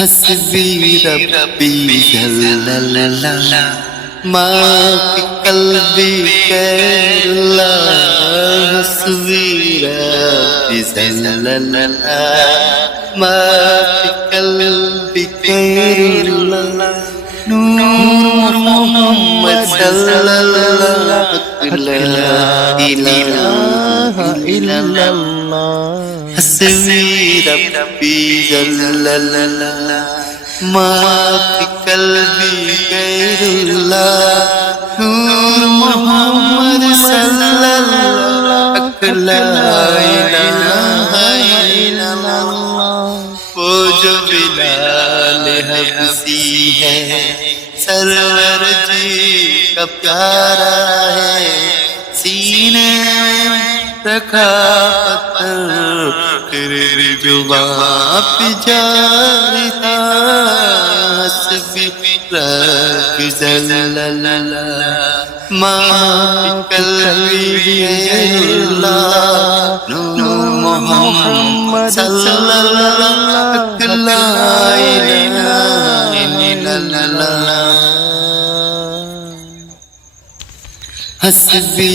हस्बी रब्बी जल्लल्लाह मा फी क़ल्बी ग़ैरुल्लाह हस्बी रब्बी जल्लल्लाह मा फी क़ल्बी ग़ैरुल्लाह नूर मोहम्मद सल्लल्लाहु ला इलाहा इल्लल्लाह हस्बी रब्बी जल्लल्लाह मा फी क़ल्बी ग़ैरुल्लाह नूर मोहम्मद सल्लल्लाहु ला इलाहा इल्लल्लाह वो जो बिलाल हबशी है सरवर जी का प्यारा है सीने में रखा पत्थर फिर जुबां पे जारी था हस्बी रब्बी जल्लल्लाह मा फी क़ल्बी ग़ैरुल्लाह नूर मोहम्मद सल्लल्लाहु ला इलाहा इल्लल्लाह हस्बी